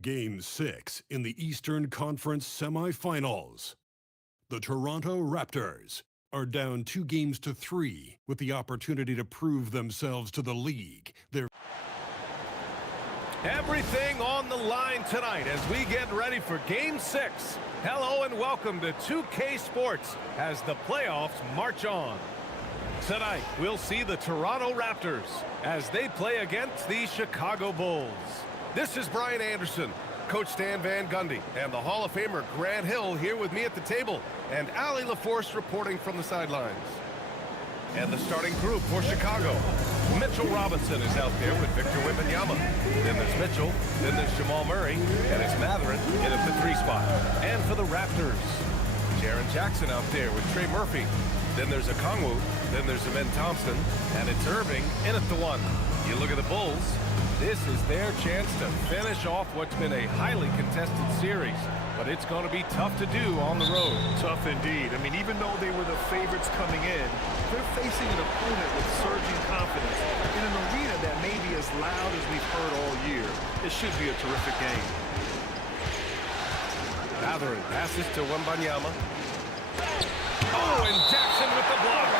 Game 6 in the Eastern Conference semifinals. The Toronto Raptors are down 2-3 with the opportunity to prove themselves to the league. Everything on the line tonight as we get ready for Game 6. Hello and welcome to 2K Sports as the playoffs march on. Tonight, we'll see the Toronto Raptors as they play against the Chicago Bulls. This is Brian Anderson, Coach Stan Van Gundy, and the Hall of Famer Grant Hill here with me at the table, and Ali LaForce reporting from the sidelines. And the starting group for Chicago. Mitchell Robinson is out there with Victor Wembanyama. Then there's Mitchell, then there's Jamal Murray, and it's Mathurin in at the 3 spot. And for the Raptors, Jaren Jackson out there with Trey Murphy. Then there's Okongwu, then there's Amen Thompson, and it's Irving in at the 1. You look at the Bulls, this is their chance to finish off what's been a highly contested series. But it's going to be tough to do on the road. Tough indeed. I mean, even though they were the favorites coming in, they're facing an opponent with surging confidence in an arena that may be as loud as we've heard all year. It should be a terrific game. Mathurin passes to Wembanyama. Oh, and Jackson with the block.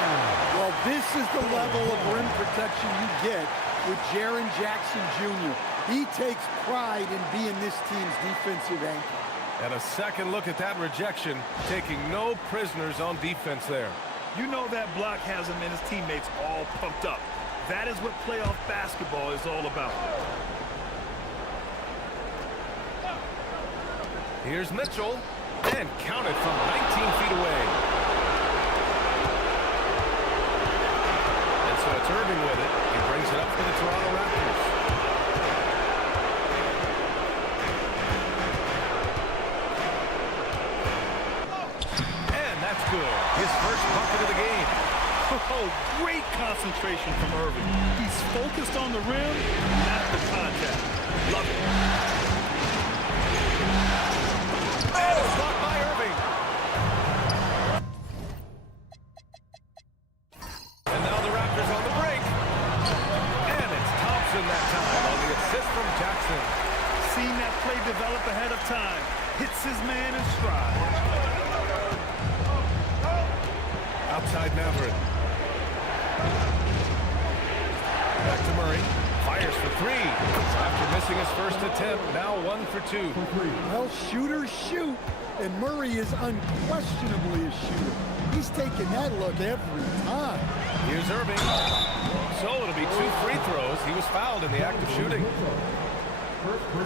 Well, this is the level of rim protection you get with Jaren Jackson Jr. He takes pride in being this team's defensive anchor. And a second look at that rejection, taking no prisoners on defense there. You know that block has him and his teammates all pumped up. That is what playoff basketball is all about. Here's Mitchell, and counted from 19 feet away. And so it's Irving with it. He brings it up for the Toronto Raptors. Good. His first bucket of the game. Oh, great concentration from Irving. He's focused on the rim, not the contact. Love it. And it's blocked by Irving. And now the Raptors on the break. And it's Thompson that time on the assist from Jackson. Seeing that play develop ahead of time. Hits his man in stride. Outside Mathurin. Back to Murray. Fires for 3. After missing his first attempt, now 1 for 2. Well, shooters shoot, and Murray is unquestionably a shooter. He's taking that look every time. Here's Irving. So it'll be 2 free throws. He was fouled in the act of shooting.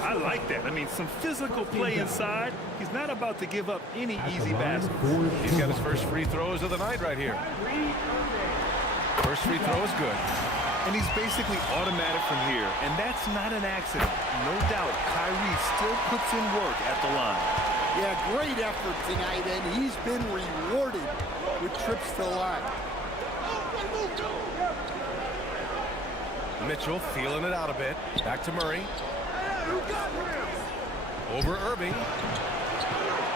I like that. I mean, some physical play inside. He's not about to give up any easy baskets. He's got his first free throws of the night right here. First free throw is good. And he's basically automatic from here, and that's not an accident. No doubt, Kyrie still puts in work at the line. Yeah, great effort tonight, and he's been rewarded with trips to the line. Mitchell feeling it out a bit. Back to Murray. Over Irving.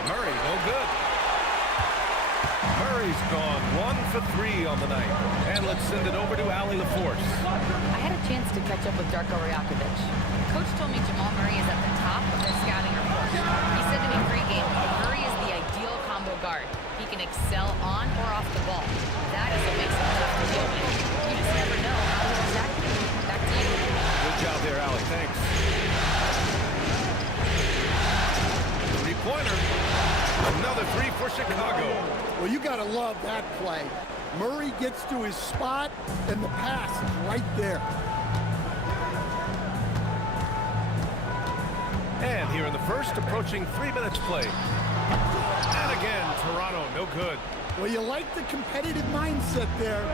Murray, no good. Murray's gone 1 for 3 on the night. And let's send it over to Ali LaForce. I had a chance to catch up with Darko Rajakovic. Coach told me Jamal Murray is at the top of their scouting report. He said to me pregame that Murray is the ideal combo guard. He can excel on or off the ball. That is what makes him tough to deal with. You just never know how to attack him. Back to you. Good job there, Ali. Thanks. Three-pointer. Another 3 for Chicago. Well, you got to love that play. Murray gets to his spot, and the pass is right there. And here in the first, approaching 3 minutes played. And again, Toronto, no good. Well, you like the competitive mindset there,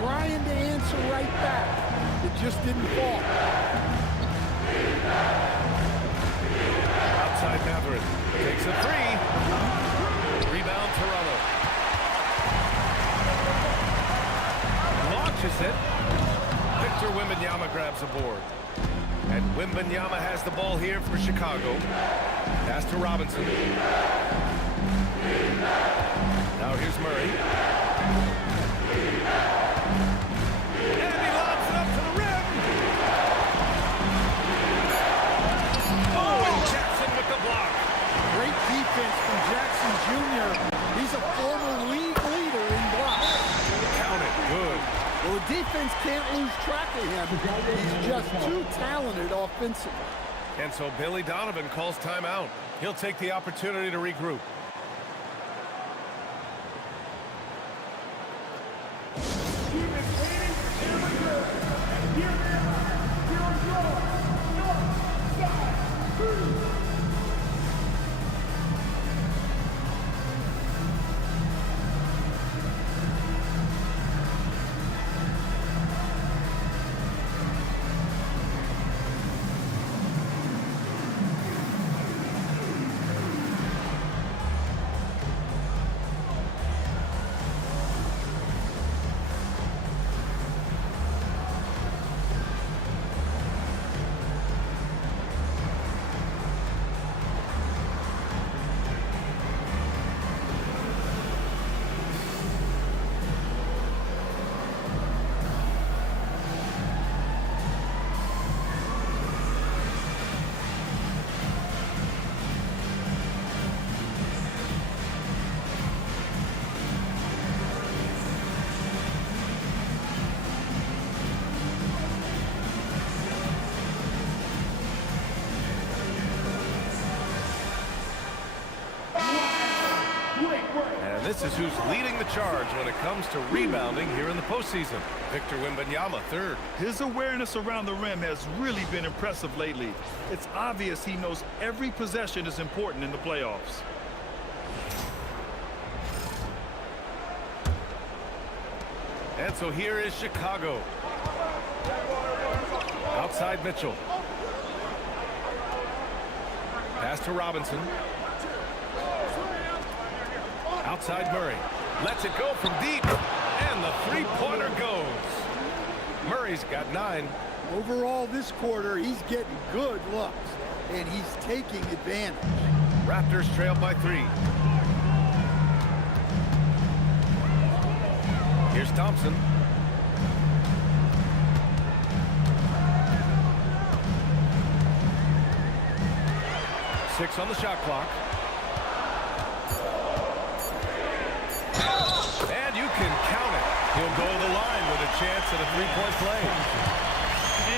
trying to answer right back. It just didn't fall. Outside Mathurin takes a 3. Rebound Toronto. Launches it. Victor Wembanyama grabs a board. And Wembanyama has the ball here for Chicago. Pass to Robinson. Now here's Murray. And he lobs it up to the rim. Oh, and Jackson track of him. He's just too talented offensively. And so Billy Donovan calls timeout. He'll take the opportunity to regroup. And this is who's leading the charge when it comes to rebounding here in the postseason. Victor Wembanyama, third. His awareness around the rim has really been impressive lately. It's obvious he knows every possession is important in the playoffs. And so here is Chicago. Outside Mitchell. Pass to Robinson. Outside Murray. Lets it go from deep. And the three-pointer goes. Murray's got 9. Overall, this quarter, he's getting good looks, and he's taking advantage. Raptors trail by 3. Here's Thompson. Six on the shot clock. And you can count it. He'll go to the line with a chance at a three-point play.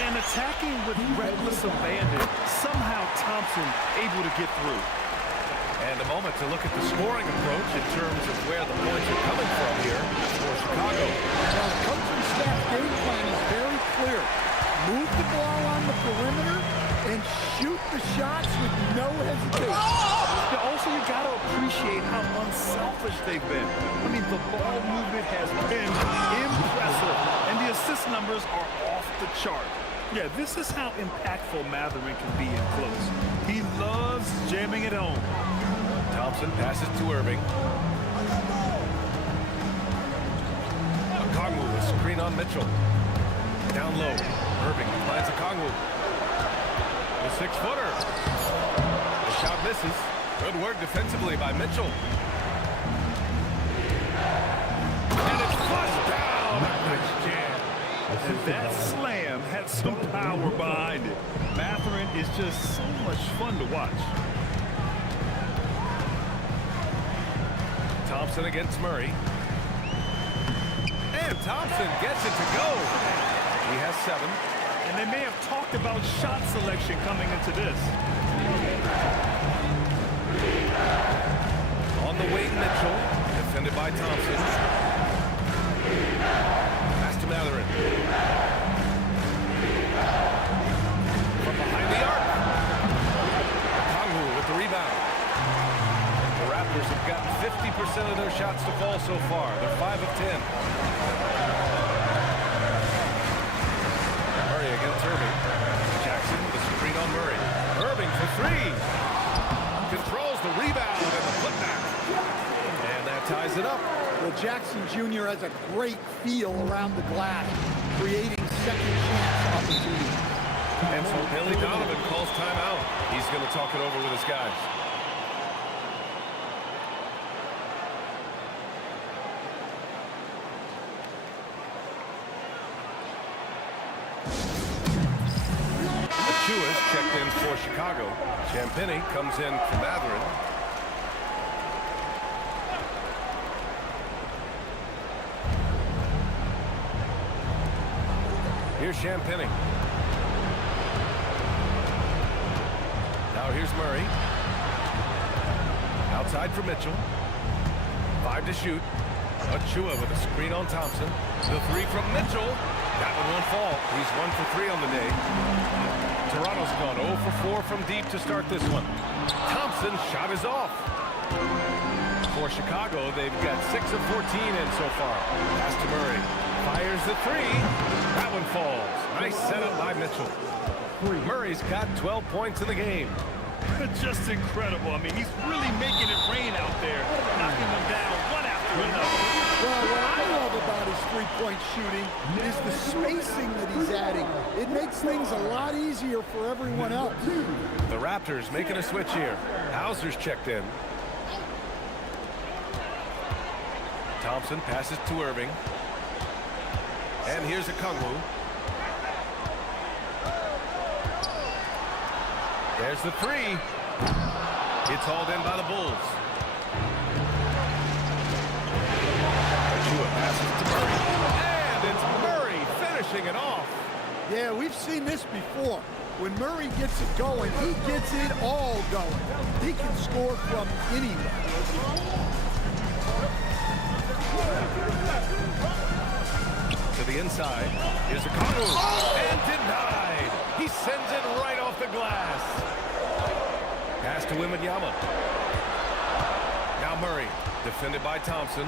And attacking with reckless abandon. Somehow Thompson able to get through. And a moment to look at the scoring approach in terms of where the points are coming from here for Chicago. Now, the coaching staff game plan is very clear. Move the ball on the perimeter and shoot the shots with no hesitation. Also, you got to appreciate how unselfish they've been. I mean, the ball movement has been impressive, and the assist numbers are off the chart. Yeah, this is how impactful Mathurin can be in close. He loves jamming it home. Thompson passes to Irving. Okongwu with screen on Mitchell. Down low. Irving finds Okongwu. The 6-footer. The shot misses. Good work defensively by Mitchell. And it's flushed down. Nice jam. And that slam had some power behind it. Mathurin is just so much fun to watch. Thompson against Murray. And Thompson gets it to go. He has 7. And they may have talked about shot selection coming into this. On the wing, Mitchell. Defended by Thompson. Pass to Mathurin. From behind the arc. Okongwu with the rebound. The Raptors have gotten 50% of their shots to fall so far. They're 5 of 10. Murray against Irving. Jackson with a screen on Murray. Irving for 3. Controls the rebound and the putback. And that ties it up. Well, Jackson Jr. has a great feel around the glass, creating second chance opportunities. And so Billy Donovan calls timeout. He's going to talk it over with his guys. Achiuwa checked in for Chicago. Champagnie comes in for Mathurin. Here's Champagny. Now here's Murray. Outside for Mitchell. 5 to shoot. Achua with a screen on Thompson. The 3 from Mitchell. That one won't fall. He's 1 for 3 on the day. Toronto's gone 0 for 4 from deep to start this one. Thompson's shot is off. For Chicago, they've got 6 of 14 in so far. Pass to Murray. Fires the 3. That one falls. Nice setup by Mitchell. Murray's got 12 points in the game. Just incredible. I mean, he's really making it rain out there, knocking them down one after another. Well, what I love about his three-point shooting is the spacing that he's adding. It makes things a lot easier for everyone else. The Raptors making a switch here. Hauser's checked in. Thompson passes to Irving. And here's Okongwu. There's the 3. It's hauled in by the Bulls. Achua passes to Murray. And it's Murray finishing it off. Yeah, we've seen this before. When Murray gets it going, he gets it all going. He can score from anywhere. To the inside. Here's Okongwu. And denied. He sends it right off the glass. Pass to Wembanyama. Now Murray, defended by Thompson.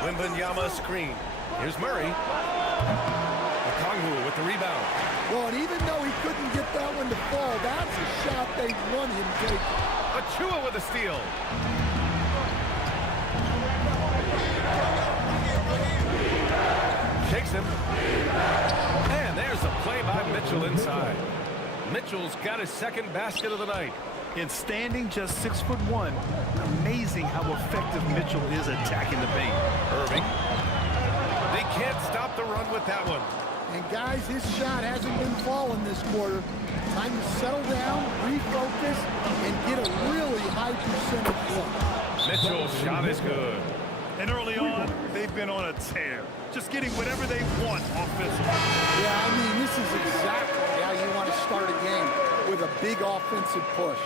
Wembanyama screen. Here's Murray. Okongwu with the rebound. Well, and even though he couldn't get that one to fall, that's a shot they want him taking. Achua with a steal. Shakes him. And there's a play by Mitchell inside. Mitchell's got his second basket of the night. In standing just 6'1", amazing how effective Mitchell is attacking the paint. Irving. They can't stop the run with that one. And guys, his shot hasn't been falling this quarter. Time to settle down, refocus, and get a really high percentage look. Mitchell's shot is good. And early on, they've been on a tear. Just getting whatever they want offensively. Yeah, I mean, this is exactly how you want to start a game, with a big offensive push.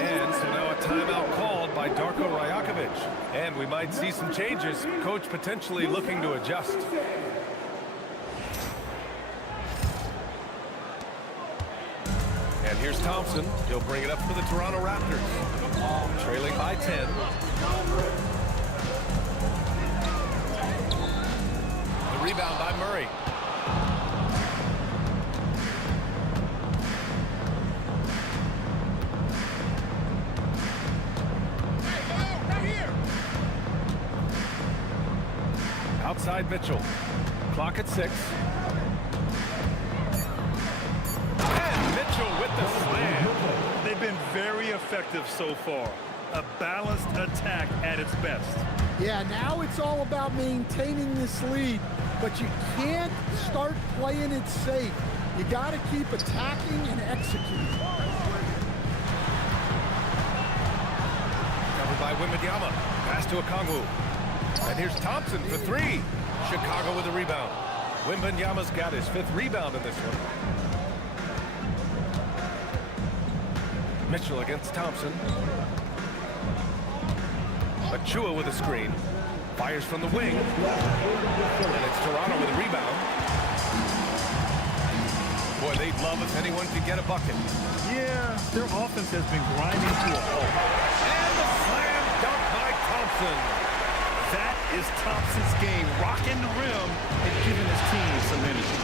And so now a timeout called by Darko Rajakovic. And we might see some changes. Coach potentially looking to adjust. And here's Thompson. He'll bring it up for the Toronto Raptors. Trailing by 10. The rebound by Murray. Outside Mitchell. Clock at 6. And Mitchell with the slam. They've been very effective so far. A balanced attack at its best. Yeah, now it's all about maintaining this lead, but you can't start playing it safe. You got to keep attacking and executing. Covered by Wembanyama. Pass to Okongwu. And here's Thompson for 3. Chicago with a rebound. Wembanyama's got his 5th rebound in this one. Mitchell against Thompson. Achua with a screen. Fires from the wing. And it's Toronto with a rebound. Boy, they'd love if anyone could get a bucket. Yeah, their offense has been grinding to a halt. And the slam dunk by Thompson. That is Thompson's game, rocking the rim and giving his team some energy.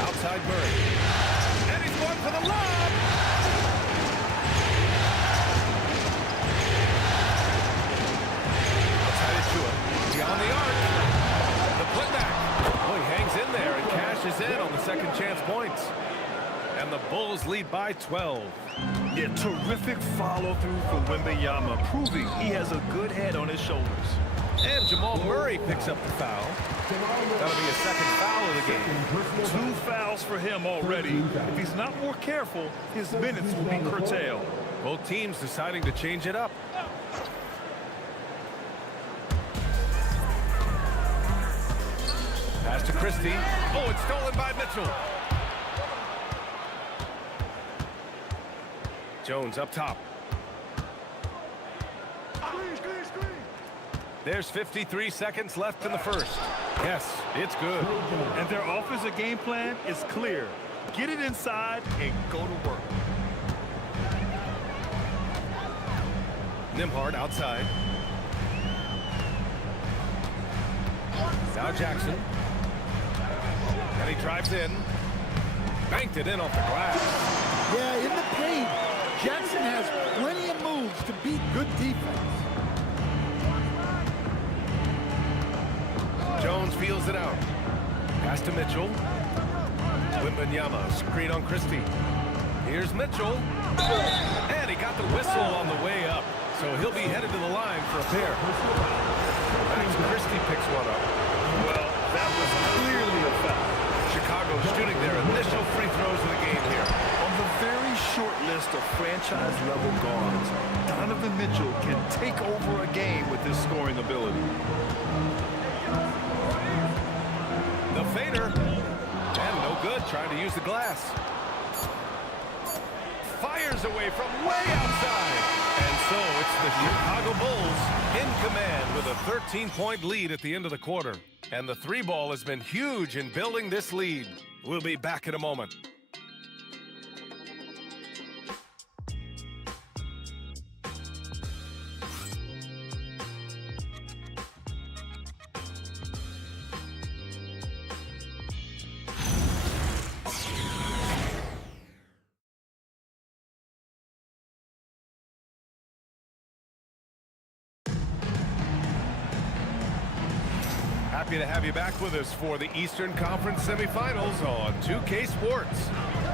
Outside Murray. And he's going for the lob. Outside Achua. Beyond the arc. The putback. Oh, he hangs in there and cashes in on the second chance points. And the Bulls lead by 12. Yeah, terrific follow-through from Wembanyama, proving he has a good head on his shoulders. And Jamal Murray picks up the foul. That'll be a second foul of the game. 2 fouls for him already. If he's not more careful, his minutes will be curtailed. Both teams deciding to change it up. Pass to Christie. Oh, it's stolen by Mitchell. Jones up top. There's 53 seconds left in the first. Yes, it's good. And their offensive game plan is clear. Get it inside and go to work. Nimhard outside. Now Jackson. And he drives in. Banked it in off the glass. Yeah, in the paint, Jackson has plenty of moves to beat good defense. Jones feels it out. Pass to Mitchell. Wembanyama, screen on Christie. Here's Mitchell. And he got the whistle on the way up. So he'll be headed to the line for a pair. Max Christie picks one up. Well, that was clearly a foul. Chicago shooting their initial free throws of the game here. On the very short list of franchise-level guards, Donovan Mitchell can take over a game with his scoring ability. The fader. And no good, trying to use the glass. Fires away from way outside. And so it's the Chicago Bulls in command with a 13-point lead at the end of the quarter. And the three ball has been huge in building this lead. We'll be back in a moment. Happy to have you back with us for the Eastern Conference semifinals on 2K Sports.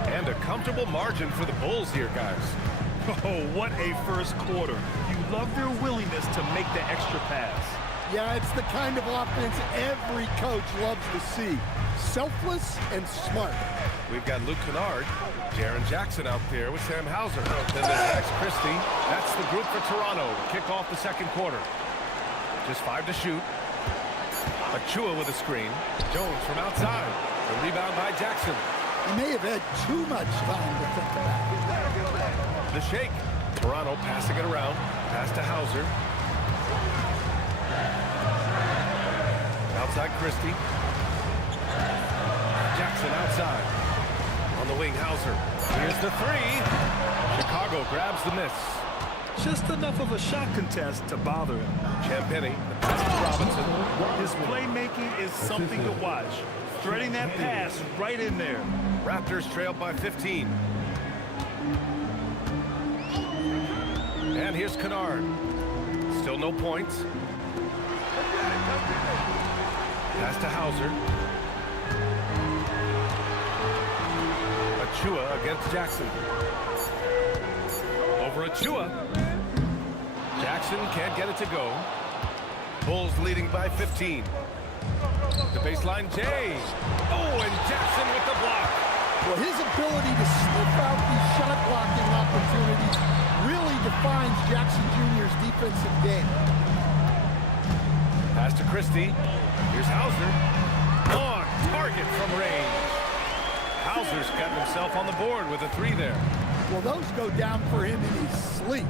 And a comfortable margin for the Bulls here, guys. Oh, what a first quarter. You love their willingness to make the extra pass. Yeah, it's the kind of offense every coach loves to see. Selfless and smart. We've got Luke Kennard, Jaren Jackson out there with Sam Hauser. Then there's Max Christie. That's the group for Toronto to kick off the second quarter. Just 5 to shoot. Achua with a screen. Jones from outside. The rebound by Jackson. He may have had too much time to think about. The shake. Toronto passing it around. Pass to Hauser. Outside Christie. Jackson outside. On the wing, Hauser. Here's the three. Chicago grabs the miss. Just enough of a shot contest to bother him. Champagny, the pass to Robinson. His playmaking is something to watch. Threading that pass right in there. Raptors trailed by 15. And here's Kennard. Still no points. Pass to Hauser. Achua against Jackson. Over Achua. Jackson can't get it to go. Bulls leading by 15. The baseline, Jay. Oh, and Jackson with the block. Well, his ability to sniff out these shot blocking opportunities really defines Jackson Jr.'s defensive game. Pass to Christie. Here's Hauser. On target from range. Hauser's gotten himself on the board with a three there. Well, those go down for him in his sleep.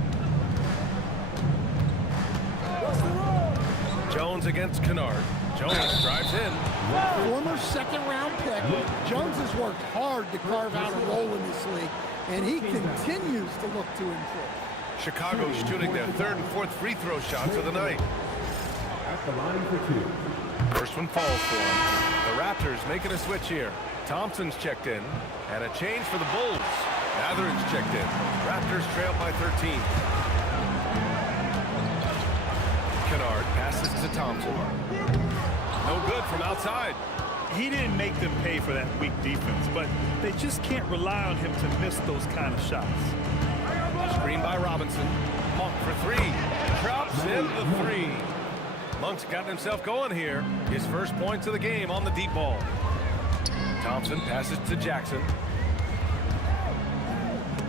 Jones against Kennard. Jones drives in. Former second-round pick, Jones has worked hard to carve out a role in this league, and he continues to look to improve. Chicago's shooting their third and fourth free throw shots of the night. At the line for two. First one falls for him. The Raptors making a switch here. Thompson's checked in, and a change for the Bulls. Mathurin's checked in. Raptors trail by 13. Kennard passes to Thompson. No good from outside. He didn't make them pay for that weak defense, but they just can't rely on him to miss those kind of shots. Screen by Robinson. Monk for three. Drops in the three. Monk's gotten himself going here. His first points of the game on the deep ball. Thompson passes to Jackson.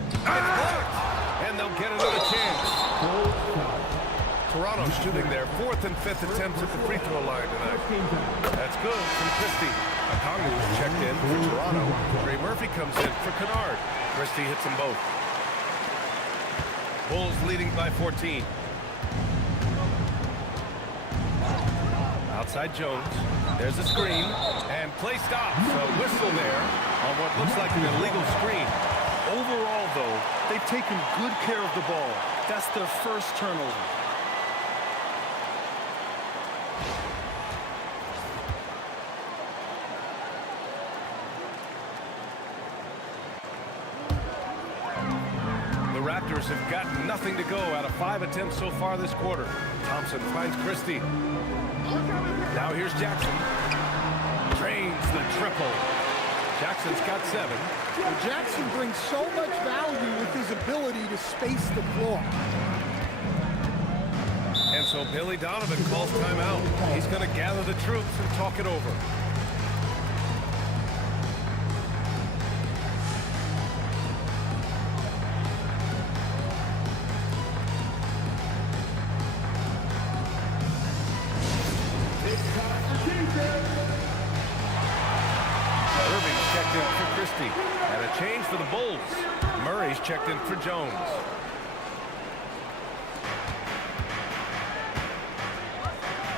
It's blocked. And they'll get another chance. Toronto shooting their 4th and 5th attempts at the free throw line tonight. That's good from Christie. Okongwu checked in for Toronto. Trey Murphy comes in for Kennard. Christie hits them both. Bulls leading by 14. Outside Jones. There's a screen. And play stops. A whistle there on what looks like an illegal screen. Overall, though, they've taken good care of the ball. That's their first turnover. The Raptors have gotten nothing to go out of 5 attempts so far this quarter. Thompson finds Christie. Now here's Jackson. Drains the triple. Jackson's got 7. Well, Jackson brings so much value with his ability to space the floor. And so Billy Donovan calls timeout. He's going to gather the troops and talk it over. Irving's checked in for Christie. And a change for the Bulls. Murray's checked in for Jones.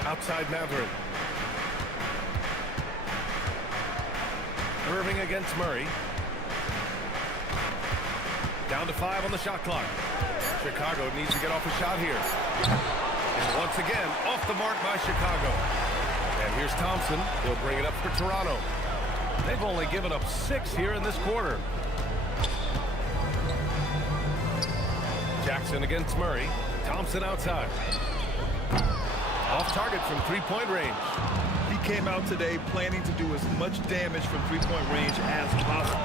Outside Matherin. Irving against Murray. Down to 5 on the shot clock. Chicago needs to get off a shot here. And once again, off the mark by Chicago. And here's Thompson. He'll bring it up for Toronto. They've only given up 6 here in this quarter. Jackson against Murray. Thompson outside. Off target from three-point range. He came out today planning to do as much damage from three-point range as possible.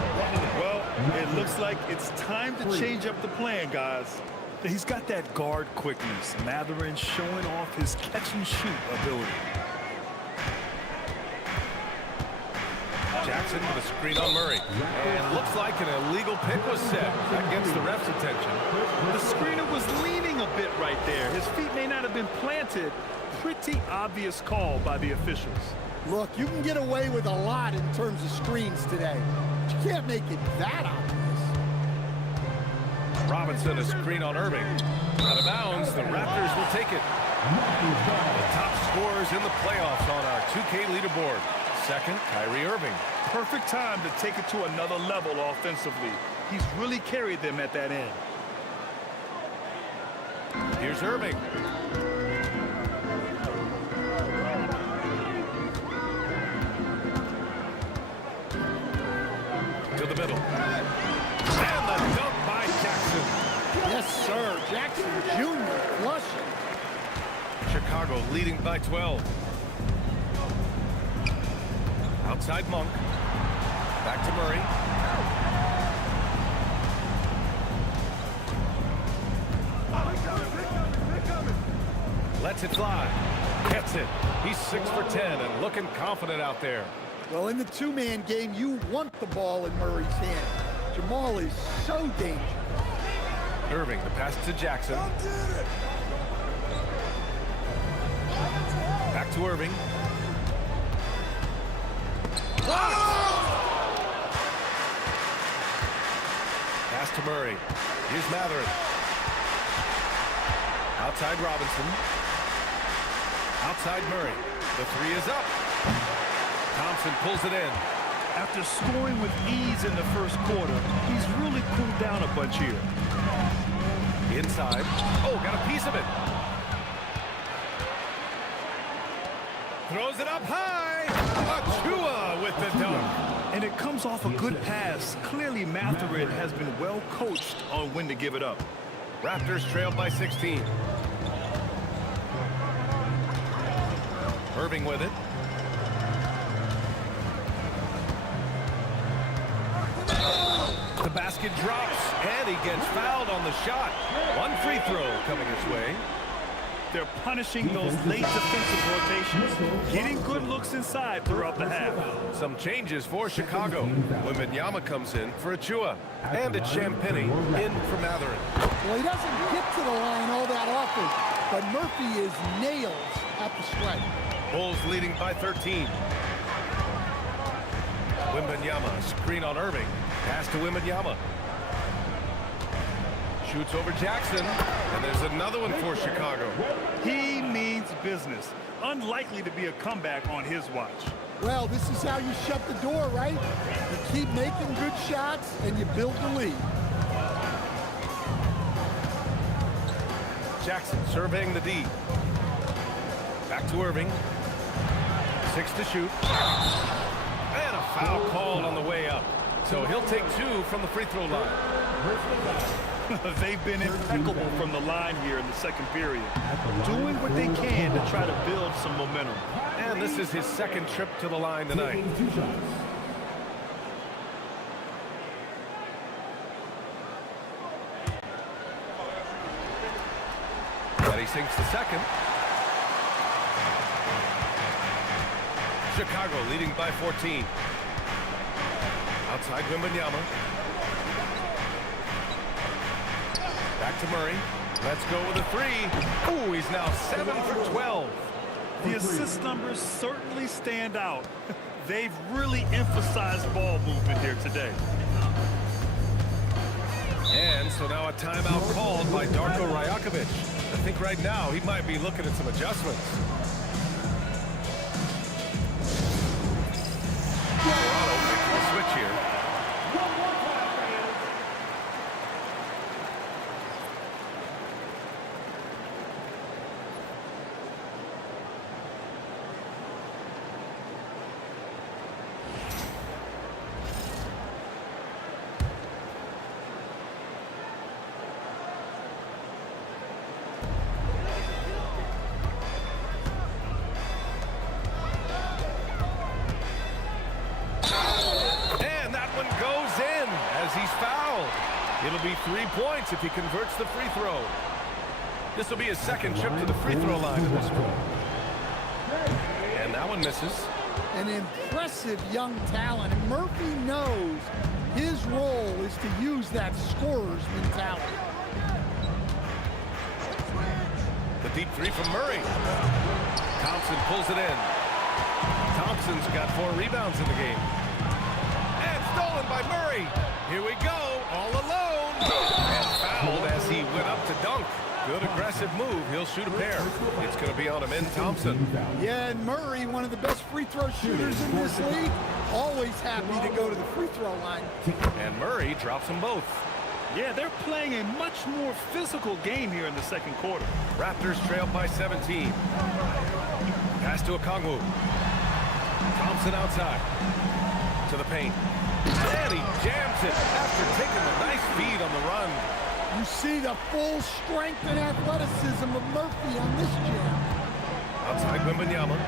Well, it looks like it's time to change up the plan, guys. He's got that guard quickness. Matherin showing off his catch-and-shoot ability. Jackson with a screen on Murray. And looks like an illegal pick was set. That gets the ref's attention. The screener was leaning a bit right there. His feet may not have been planted. Pretty obvious call by the officials. Look, you can get away with a lot in terms of screens today. But you can't make it that obvious. Robinson a screen on Irving. Out of bounds, the Raptors will take it. The top scorers in the playoffs on our 2K leaderboard. Second, Kyrie Irving. Perfect time to take it to another level offensively. He's really carried them at that end. Here's Irving. To the middle. And the dunk by Jackson. Yes, sir. Jackson Jr. flushing. Chicago leading by 12. Outside Monk. Back to Murray. Lets it fly. Gets it. He's 6 for 10 and looking confident out there. Well, in the two-man game, you want the ball in Murray's hand. Jamal is so dangerous. Irving, the pass to Jackson. Back to Irving. Pass to Murray. Here's Matherin. Outside Robinson. Outside Murray. The 3 is up. Thompson pulls it in. After scoring with ease in the first quarter, he's really cooled down a bunch here. Inside. Oh, got a piece of it. Throws it up high. Achua with the dunk. And it comes off a good pass. Clearly, Matherin has been well coached on when to give it up. Raptors trail by 16. Irving with it. The basket drops, and he gets fouled on the shot. One free throw coming his way. They're punishing those late defensive rotations, getting good looks inside throughout the half. Some changes for Chicago. Wembanyama comes in for Achua. And it's Champagnie in for Matherin. Well, he doesn't get to the line all that often. but Murphy is nails at the strike. Bulls leading by 13. Wembanyama, screen on Irving. Pass to Wembanyama. Shoots over Jackson, and there's another one for Chicago. He means business. Unlikely to be a comeback on his watch. Well, this is how you shut the door, right? You keep making good shots, and you build the lead. Jackson surveying the D. Back to Irving. 6 to shoot. And a foul called on the way up. So he'll take 2 from the free throw line. They've been impeccable from the line here in the second period, doing what they can to try to build some momentum. And this is his second trip to the line tonight. But he sinks the second. Chicago leading by 14. Outside Wembanyama. Back to Murray. Let's go with a 3. Ooh, he's now 7 for 12. The assist numbers certainly stand out. They've really emphasized ball movement here today. And so now a timeout called by Darko Rajakovic. I think right now he might be looking at some adjustments. Toronto making the switch here. It'll be 3 points if he converts the free throw. This will be his second trip to the free throw line in this one. And that one misses. An impressive young talent. And Murphy knows his role is to use that scorer's mentality. The deep 3 from Murray. Thompson pulls it in. Thompson's got 4 rebounds in the game. And stolen by Murray. Here we go, all alone. And fouled as he went up to dunk. Good aggressive move. He'll shoot a pair. It's going to be on him in Thompson. Yeah, and Murray, one of the best free throw shooters in this league, always happy to go to the free throw line. And Murray drops them both. Yeah, they're playing a much more physical game here in the second quarter. Raptors trail by 17. Pass to Okongwu. Thompson outside. To the paint. And he jams it after taking a nice feed on the run. You see the full strength and athleticism of Murphy on this jam. Outside Wembanyama.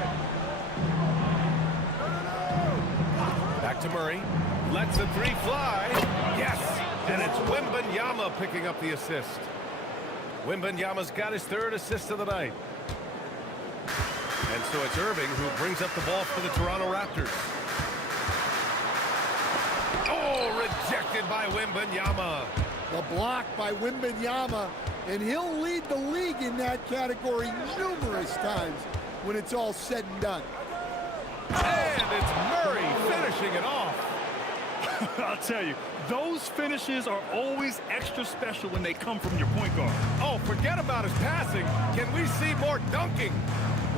Back to Murray. Lets the 3 fly. Yes! And it's Wembanyama picking up the assist. Wembanyama's got his 3rd assist of the night. And so it's Irving who brings up the ball for the Toronto Raptors. Oh, rejected by Wembanyama. The block by Wembanyama, and he'll lead the league in that category numerous times when it's all said and done. And it's Murray finishing it off. I'll tell you, those finishes are always extra special when they come from your point guard. Oh, forget about his passing. Can we see more dunking?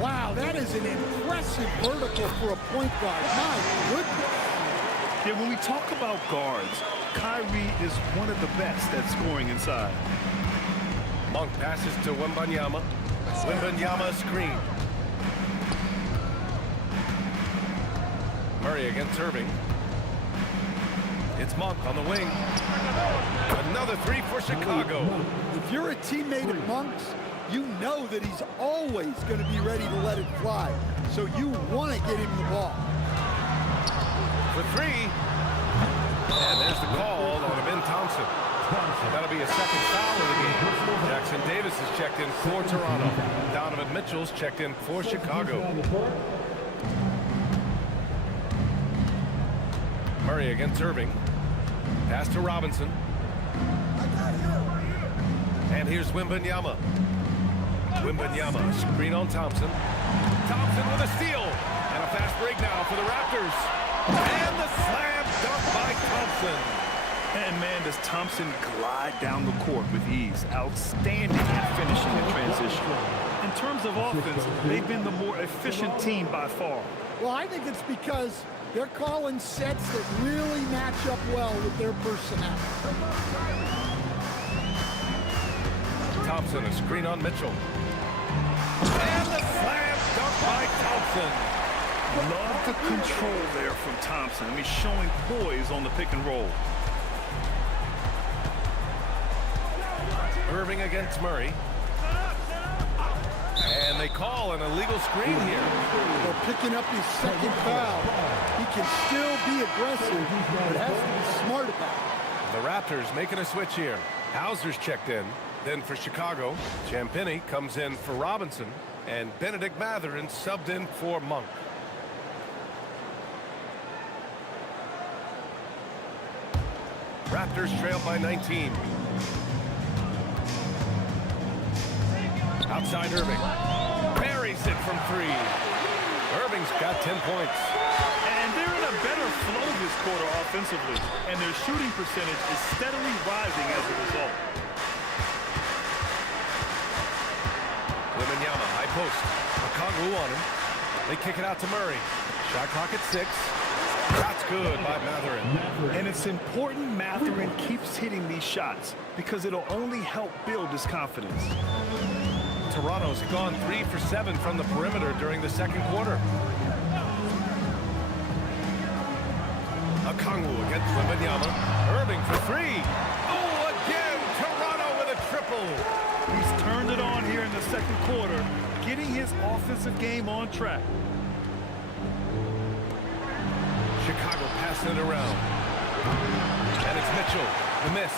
Wow, that is an impressive vertical for a point guard. My goodness. Yeah, when we talk about guards, Kyrie is one of the best at scoring inside. Monk passes to Wembanyama. Wembanyama screen. Murray against Irving. It's Monk on the wing. Another 3 for Chicago. If you're a teammate of Monk's, you know that he's always going to be ready to let it fly. So you want to get him the ball. For 3. And there's the call on Ben Thompson. That'll be a second foul of the game. Jackson Davis is checked in for Toronto. Donovan Mitchell's checked in for Chicago. Murray against Irving. Pass to Robinson. And here's Wembanyama. Wembanyama, screen on Thompson. Thompson with a steal. And a fast break now for the Raptors. And the slam dunk by Thompson. And man, does Thompson glide down the court with ease. Outstanding at finishing in transition. In terms of offense, they've been the more efficient team by far. Well, I think it's because they're calling sets that really match up well with their personnel. Thompson, a screen on Mitchell. And the slam dunk by Thompson. Love the control there from Thompson. I mean, showing poise on the pick and roll. Irving against Murray. And they call an illegal screen here. They're picking up his second foul. He can still be aggressive, but has to be smart about it. The Raptors making a switch here. Hauser's checked in. Then for Chicago, Champagny comes in for Robinson. And Benedict Mathurin subbed in for Monk. Raptors trail by 19. Outside Irving. Buries it from 3. Irving's got 10 points. And they're in a better flow this quarter offensively. And their shooting percentage is steadily rising as a result. Wembanyama, high post. Okongwu on him. They kick it out to Murray. Shot clock at 6. That's good by Mathurin. And it's important Mathurin keeps hitting these shots because it'll only help build his confidence. Toronto's gone 3 for 7 from the perimeter during the second quarter. Okongwu against Wembanyama. Irving for 3. Oh, again, Toronto with a triple. He's turned it on here in the second quarter, getting his offensive game on track. Chicago passing it around. And it's Mitchell, the miss.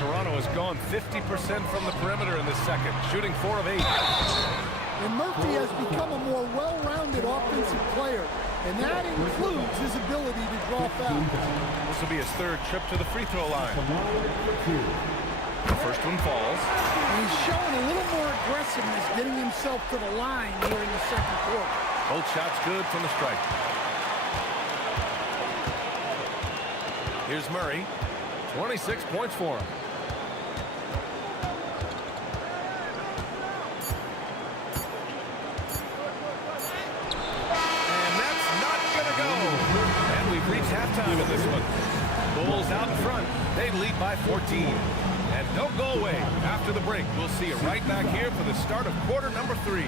Toronto has gone 50% from the perimeter in the second, shooting 4 of 8. And Murphy has become a more well-rounded offensive player, and that includes his ability to draw fouls. This will be his 3rd trip to the free throw line. The first one falls. And he's showing a little more aggressiveness, getting himself to the line here in the second quarter. Both shots good from the strike. Here's Murray. 26 points for him. And that's not going to go. And we've reached halftime in this one. Bulls out in front. They lead by 14. And don't go away. After the break, we'll see you right back here for the start of quarter number 3.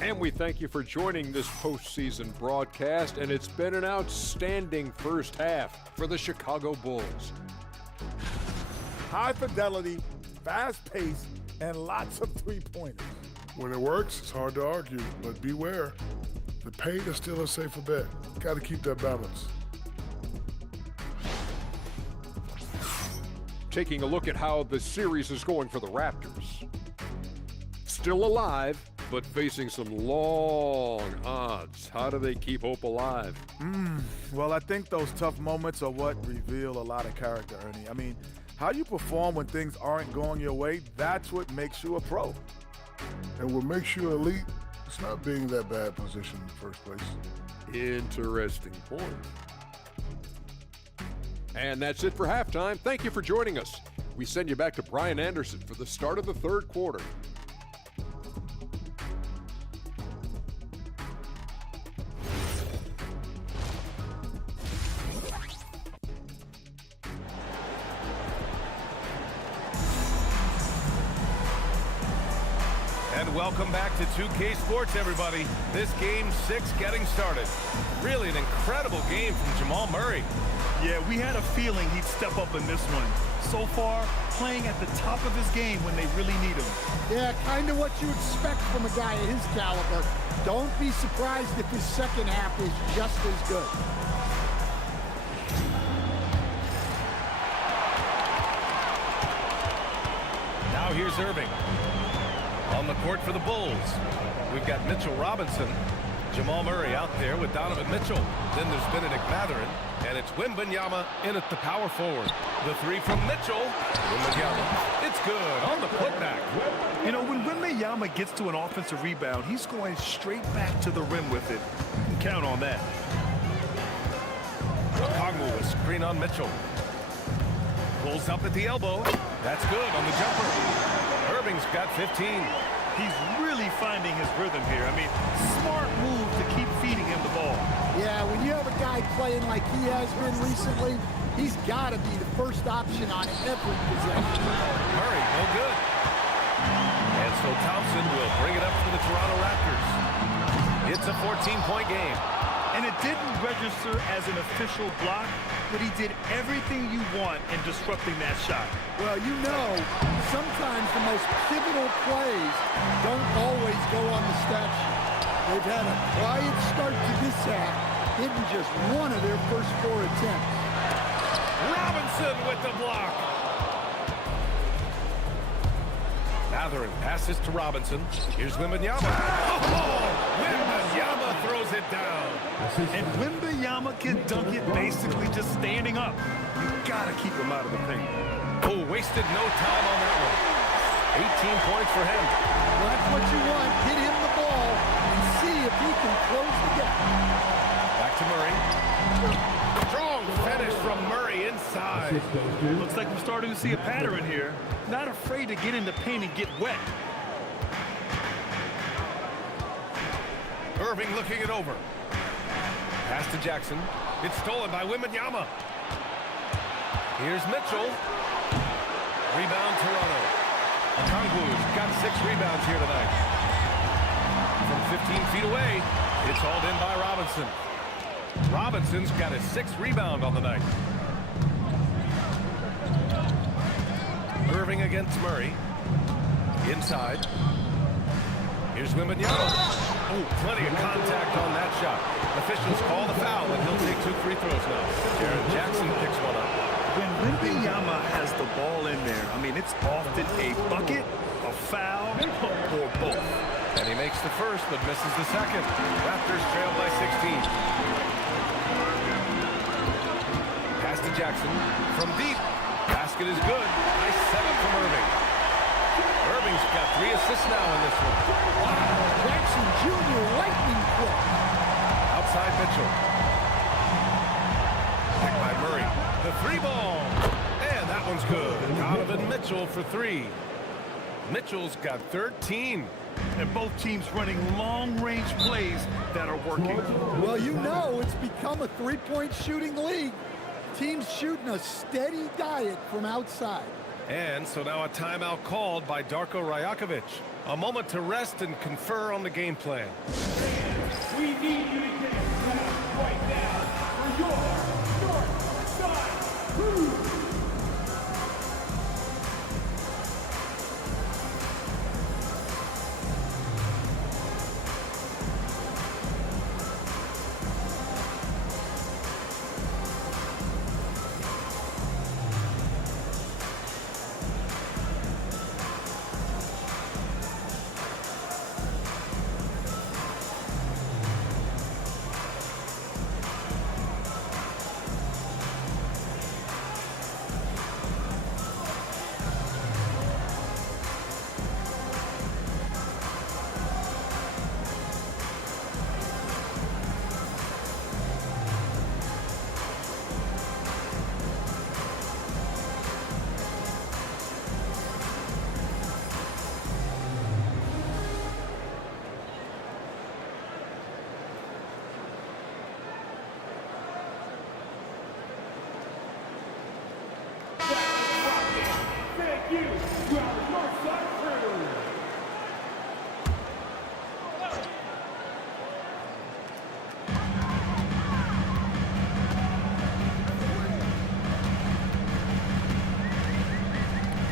And we thank you for joining this postseason broadcast, and it's been an outstanding first half for the Chicago Bulls. High fidelity, fast pace, and lots of three-pointers. When it works, it's hard to argue, but beware. The paint is still a safer bet. Got to keep that balance. Taking a look at how the series is going for the Raptors. Still alive, but facing some long odds. How do they keep hope alive? Well, I think those tough moments are what reveal a lot of character, Ernie. I mean, how you perform when things aren't going your way, that's what makes you a pro. And what makes you elite, it's not being in that bad position in the first place. Interesting point. And that's it for halftime. Thank you for joining us. We send you back to Brian Anderson for the start of the third quarter. And welcome back to 2K Sports, everybody. This Game 6 getting started. Really an incredible game from Jamal Murray. Yeah, we had a feeling he'd step up in this one. So far, playing at the top of his game when they really need him. Yeah, kind of what you expect from a guy of his caliber. Don't be surprised if his second half is just as good. Now here's Irving. On the court for the Bulls, we've got Mitchell Robinson. Jamal Murray out there with Donovan Mitchell. Then there's Benedict Mathurin, and it's Wembanyama in at the power forward. The three from Mitchell. Wembanyama, it's good on the putback. You know, when Wembanyama gets to an offensive rebound, he's going straight back to the rim with it. You can count on that. Okongwu with screen on Mitchell. Pulls up at the elbow. That's good on the jumper. Irving's got 15. He's really finding his rhythm here. I mean, smart move to keep feeding him the ball. Yeah, when you have a guy playing like he has been recently, he's got to be the first option on every possession. Murray, no good. And so Thompson will bring it up for the Toronto Raptors. It's a 14-point game. And it didn't register as an official block, but he did everything you want in disrupting that shot. Well, you know, sometimes the most pivotal plays don't always go on the stat sheet. They've had a quiet start to this half, hitting just one of their first 4 attempts. Robinson with the block. Mathurin passes to Robinson. Here's Wembanyama. Oh, Wembanyama throws it down. And Wembanyama can dunk it basically just standing up. You gotta keep him out of the paint. Oh, wasted no time on that one. 18 points for him. Well, that's what you want. Hit him the ball and see if he can close the gap. Back to Murray. Strong finish from Murray inside. Looks like we're starting to see a pattern here. Not afraid to get in the paint and get wet. Irving looking it over. Pass to Jackson. It's stolen by Wembanyama. Here's Mitchell. Rebound Toronto. Okongwu's got 6 rebounds here tonight. From 15 feet away, it's hauled in by Robinson. Robinson's got his 6th rebound on the night. Irving against Murray. Inside. Here's Wembanyama. Oh, plenty of contact on that shot. Officials call the foul, and he'll take 2 free throws now. Jaren Jackson picks one up. When Wembanyama has the ball in there, I mean, it's often a bucket, a foul, or both. And he makes the first, but misses the second. Raptors trail by 16. Pass to Jackson. From deep. Basket is good. Nice setup from Irving. Irving's got 3 assists now in this one. Wow, Jackson Jr. lightning quick. Outside Mitchell. Picked by Murray. The 3 ball. And that one's good. Donovan Mitchell for 3. Mitchell's got 13. And both teams running long-range plays that are working. Well, you know it's become a 3-point shooting league. Teams shooting a steady diet from outside. And so now a timeout called by Darko Rajakovic. A moment to rest and confer on the game plan. We need you to get right now for your North Side Crew. Thank you, you are the North Side Crew.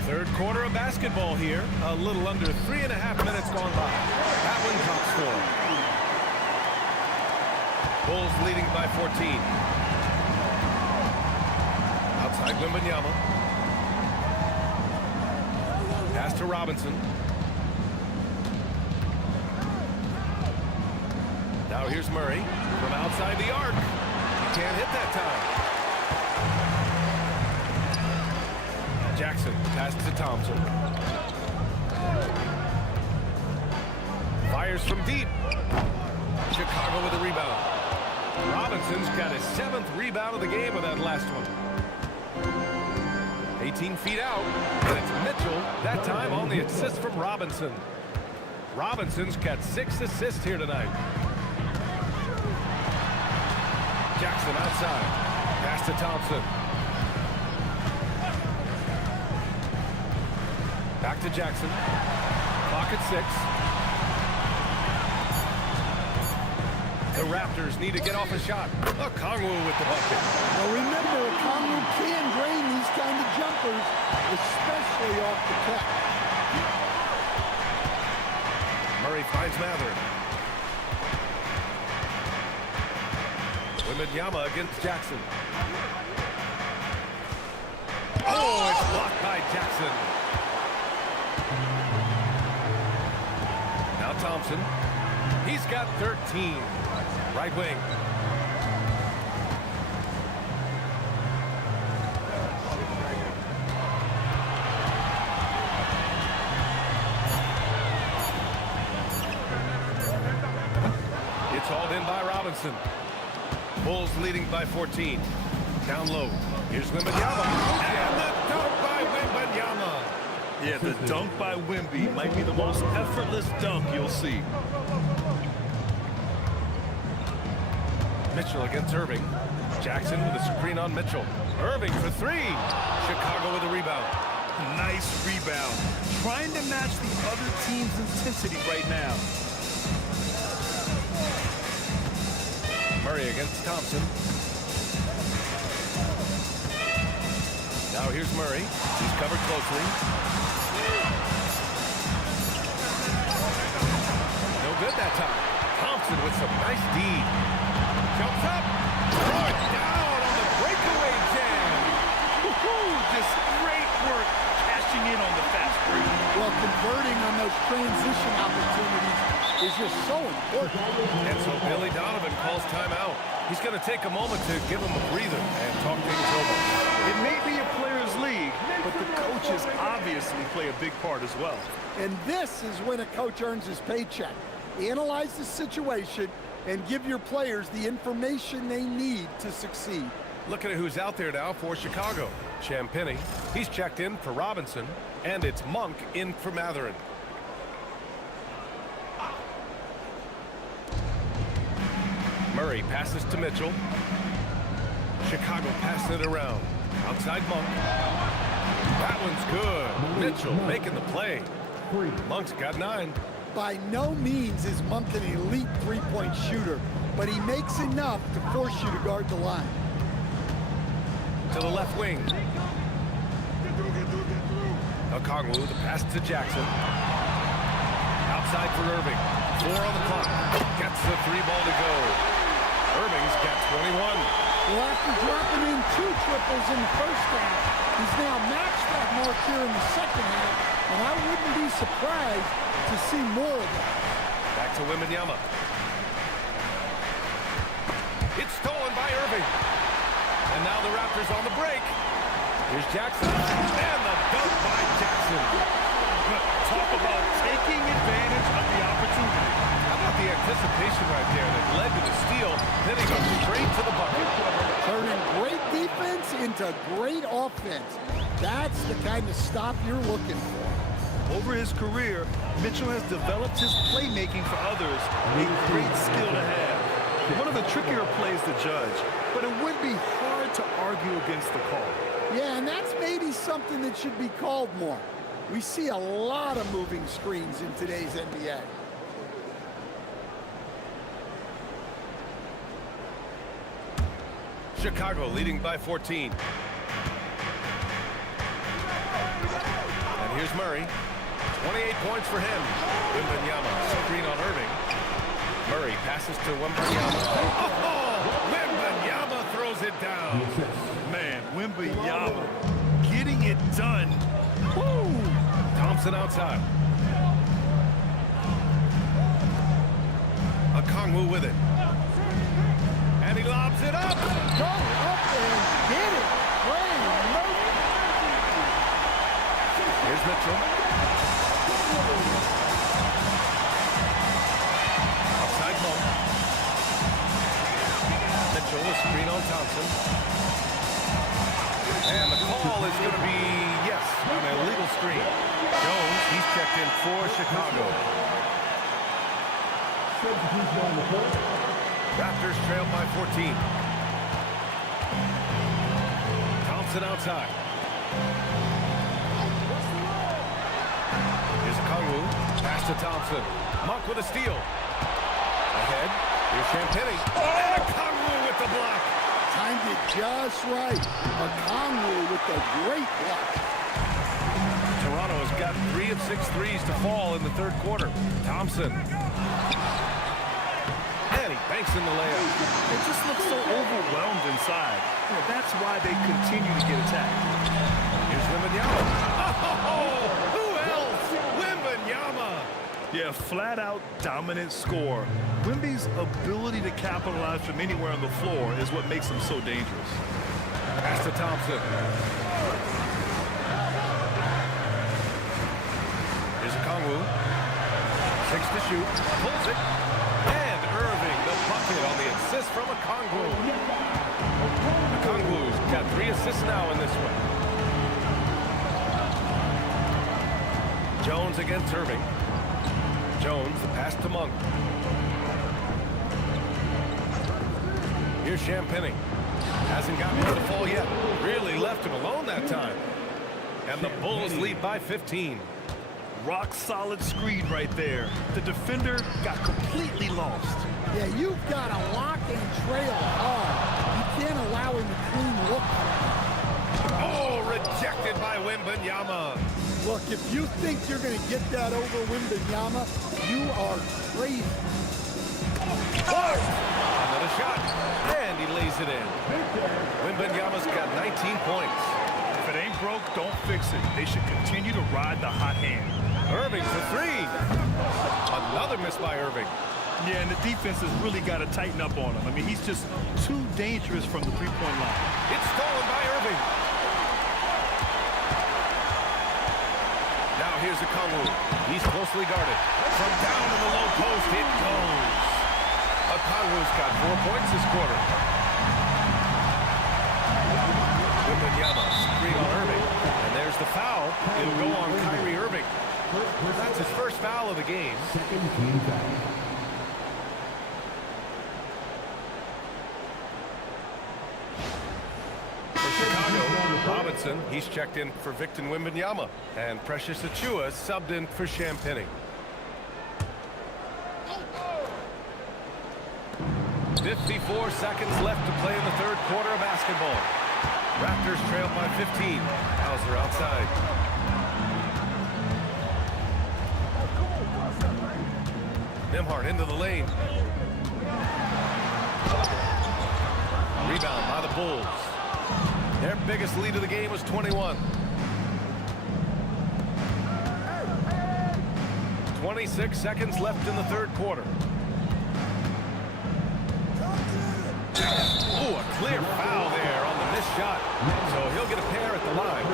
Third quarter of basketball here. A little under 3.5 minutes gone by. That one top score. Bulls leading by 14. Outside Wembanyama. Pass to Robinson. Now here's Murray from outside the arc. He can't hit that time. Jackson passes to Thompson. Fires from deep. Chicago with a rebound. Robinson's got his 7th rebound of the game with that last one. 18 feet out, and it's Mitchell, that time on the assist from Robinson. Robinson's got 6 assists here tonight. Jackson outside. Pass to Thompson. Back to Jackson. Clock at 6. The Raptors need to get off a shot. Okongwu with the bucket. Well, remember, Okongwu can drain these kind of jumpers, especially off the cut. Murray finds Mather. Wembanyama against Jackson. Oh, it's blocked by Jackson. Now Thompson. He's got 13. Right wing. It's hauled in by Robinson. Bulls leading by 14. Down low. Here's Wembanyama. And the dunk by Wembanyama. Yeah, the dunk by Wemby might be the most effortless dunk you'll see. Mitchell against Irving. Jackson with a screen on Mitchell. Irving for 3. Chicago with a rebound. Nice rebound. Trying to match the other team's intensity right now. Murray against Thompson. Now here's Murray. He's covered closely. No good that time. Thompson with some nice D. Jumps up. Throw it down on the breakaway jam. Just great work cashing in on the fast break. Well, converting on those transition opportunities is just so important. And so Billy Donovan calls timeout. He's going to take a moment to give him a breather and talk things over. It may be a players' league, but the coaches obviously play a big part as well. And this is when a coach earns his paycheck. Analyze the situation and give your players the information they need to succeed. Looking at who's out there now for Chicago. Champagny, he's checked in for Robinson, and it's Monk in for Matherin. Murray passes to Mitchell. Chicago passing it around. Outside Monk. That one's good. Mitchell making the play. Monk's got 9. By no means is Monk an elite three-point shooter, but he makes enough to force you to guard the line. To the left wing. Okongwu, the pass to Jackson. Outside for Irving. 4 on the clock. Gets the 3-ball to go. Irving's got 21. Well, after dropping in 2 triples in the first half, he's now matched that mark here in the second half, and I wouldn't be surprised to see more of that. Back to Wembanyama. It's stolen by Irving. And now the Raptors on the break. Here's Jackson. And the dunk by Jackson. Talk about taking advantage of the opportunity. How about the anticipation right there that led to the steal, then he goes straight to the bucket. Turning great defense into great offense. That's the kind of stop you're looking for. Over his career, Mitchell has developed his playmaking for others, a great skill to have. One of the trickier plays to judge, but it would be hard to argue against the call. Yeah, and that's maybe something that should be called more. We see a lot of moving screens in today's NBA. Chicago leading by 14. And here's Murray. 28 points for him. Wembanyama, screen on Irving. Murray passes to Wembanyama. Oh, Wembanyama throws it down. Man, Wembanyama getting it done. Woo! Thompson outside. Okongwu with it. And he lobs it up. Go up and get it. Here's Mitchell. Outside Monk. Mitchell, a screen on Thompson. And the call is going to be, yes, an illegal screen. Jones, he's checked in for Chicago. Raptors trail by 14. Thompson outside. Here's Okongwu. Pass to Thompson. Monk with a steal. Ahead. Here's Champagnie. And Okongwu with the block. Timed it just right. Okongwu with the great block. Toronto has got 3 of 6 threes to fall in the third quarter. Thompson. And he banks in the layup. They just look so overwhelmed inside. That's why they continue to get attacked. Here's Wembanyama. Oh, who else? Wembanyama. Yeah, flat-out dominant score. Wemby's ability to capitalize from anywhere on the floor is what makes him so dangerous. Pass to Thompson. Here's Okongwu. 6 to shoot. Pulls it. And Irving, the bucket on the assist from Okongwu. Okongwu's got 3 assists now in this one. Jones against Irving. Jones, the pass to Monk. Here's Champagnie. Hasn't gotten to the fall yet. Really left him alone that time. And the Bulls lead by 15. Rock solid screen right there. The defender got completely lost. Yeah, you've got to lock and trail hard. You can't allow him to clean look. Oh, rejected by Wembanyama. Look, if you think you're going to get that over Wembanyama, you are crazy. Another shot. And he lays it in. Wembanyama's got 19 points. If it ain't broke, don't fix it. They should continue to ride the hot hand. Irving for 3. Another miss by Irving. Yeah, and the defense has really got to tighten up on him. I mean, he's just too dangerous from the three-point line. It's stolen by Irving. Now here's Okongwu. He's closely guarded. From down in the low post, it goes. Okongwu's got 4 points this quarter. Wembanyama, screen on Irving. And there's the foul. It'll go on Kyrie Irving. That's his first foul of the game. Second team foul. For Chicago, Robinson, he's checked in for Victor Wembanyama. And Precious Achiuwa subbed in for Champagnie. 54 seconds left to play in the third quarter of basketball. Raptors trail by 15. Hauser outside. Nembhard into the lane. Rebound by the Bulls. Their biggest lead of the game was 21. 26 seconds left in the third quarter. Oh, a clear foul there on the missed shot. So he'll get a pair at the line.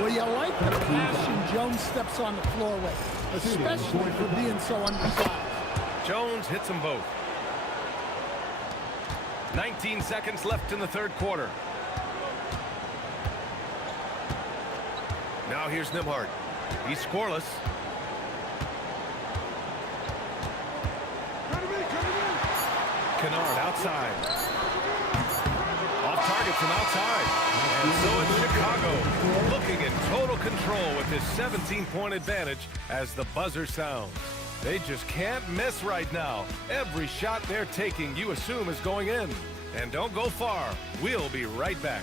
Well, you like the passion Jones steps on the floor with, especially for being so undersized. Jones hits them both. 19 seconds left in the third quarter. Now here's Nembhard. He's scoreless. Kennard outside. Off target from outside. And so it's Chicago looking in total control with this 17-point advantage as the buzzer sounds. They just can't miss right now. Every shot they're taking, you assume, is going in. And don't go far. We'll be right back.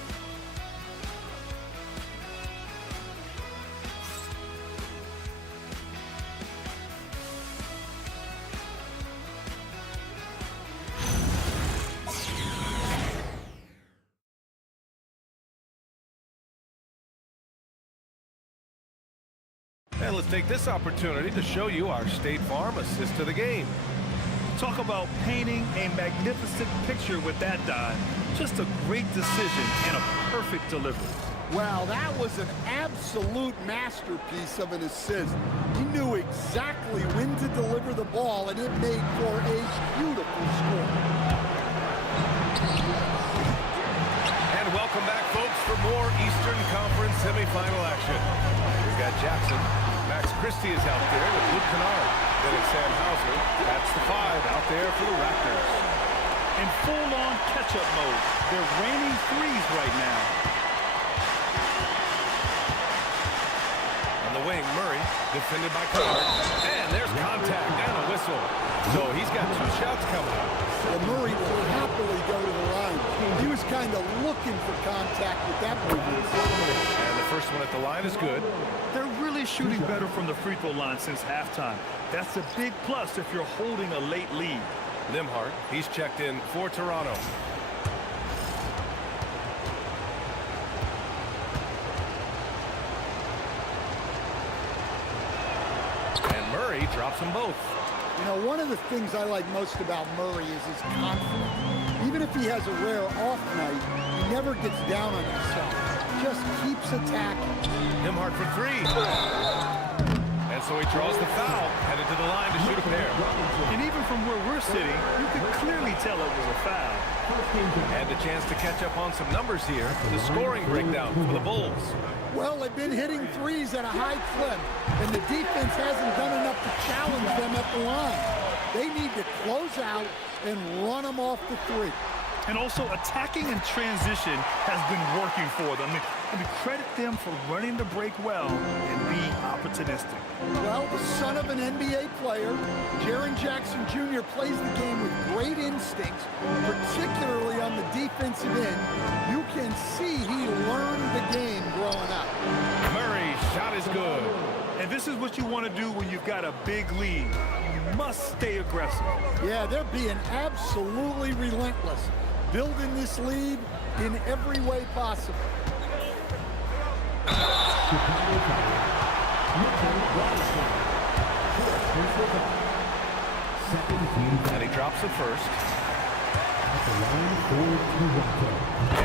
And And let's take this opportunity to show you our State Farm assist to the game. Talk about painting a magnificent picture with that dive. Just a great decision and a perfect delivery. Wow, that was an absolute masterpiece of an assist. He knew exactly when to deliver the ball, and it made for a beautiful score. And welcome back, folks, for more Eastern Conference semifinal action. We've got Jackson. Max Christie is out there with Luke Kennard. Then it's Sam Hauser. That's the 5 out there for the Raptors. In full-on catch-up mode, they're raining threes right now. On the wing, Murray, defended by Kennard. And there's contact and a whistle. So he's got 2 shots coming up. Well, Murray will happily go to the line. He was kind of looking for contact with that movement. And the first one at the line is good. They're really shooting better from the free throw line since halftime. That's a big plus if you're holding a late lead. Nembhard, he's checked in for Toronto. And Murray drops them both. You know, one of the things I like most about Murray is his confidence. Even if he has a rare off night, he never gets down on himself. Just keeps attacking. Nembhard for 3. And so he draws the foul, headed to the line to shoot a pair. And even from where we're sitting, you can clearly tell it was a foul. And a chance to catch up on some numbers here. The scoring breakdown for the Bulls. Well, they've been hitting threes at a high clip, and the defense hasn't done enough to challenge them at the line. They need to close out and run them off the 3. And also, attacking in transition has been working for them. I mean, credit them for running the break well and being opportunistic. Well, the son of an NBA player, Jaren Jackson Jr. plays the game with great instincts, particularly on the defensive end. You can see he learned the game growing up. Murray's shot is good. And this is what you want to do when you've got a big lead. You must stay aggressive. Yeah, they're being absolutely relentless, building this lead in every way possible. And he drops it first.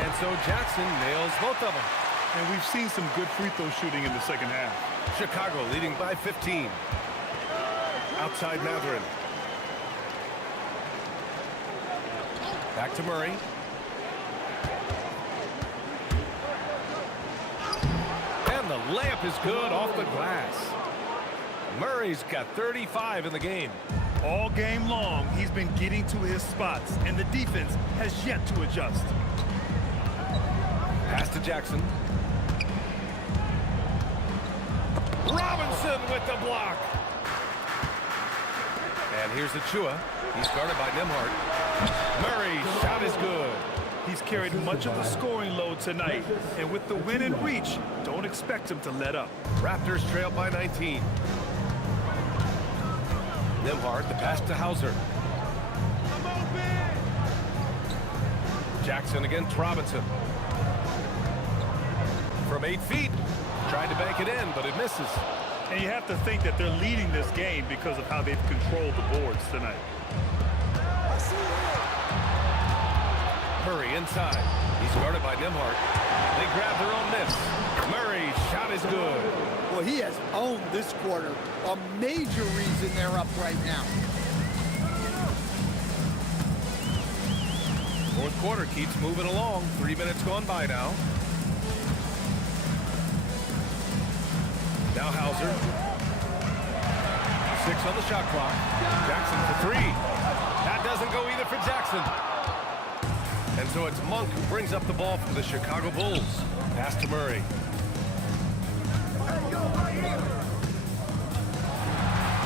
And so Jackson nails both of them. And we've seen some good free throw shooting in the second half. Chicago leading by 15. Outside Mathurin. Back to Murray. And the layup is good off the glass. Murray's got 35 in the game. All game long, he's been getting to his spots, and the defense has yet to adjust. Pass to Jackson. Robinson with the block. And here's Achua. He's guarded by Nembhard. Murray's shot is good. He's carried much of the scoring load tonight, and with the win in reach, don't expect him to let up. Raptors trail by 19. Nembhard, the pass to Hauser. Jackson against Robinson. From 8 feet. Tried to bank it in, but it misses. And you have to think that they're leading this game because of how they've controlled the boards tonight. Murray inside. He's guarded by Nembhard. They grab their own miss. Murray's shot is good. Well, he has owned this quarter. A major reason they're up right now. Fourth quarter keeps moving along. 3 minutes gone by now. Now Hauser. 6 on the shot clock. Jackson for 3. That doesn't go either for Jackson. And so it's Monk who brings up the ball for the Chicago Bulls. Pass to Murray.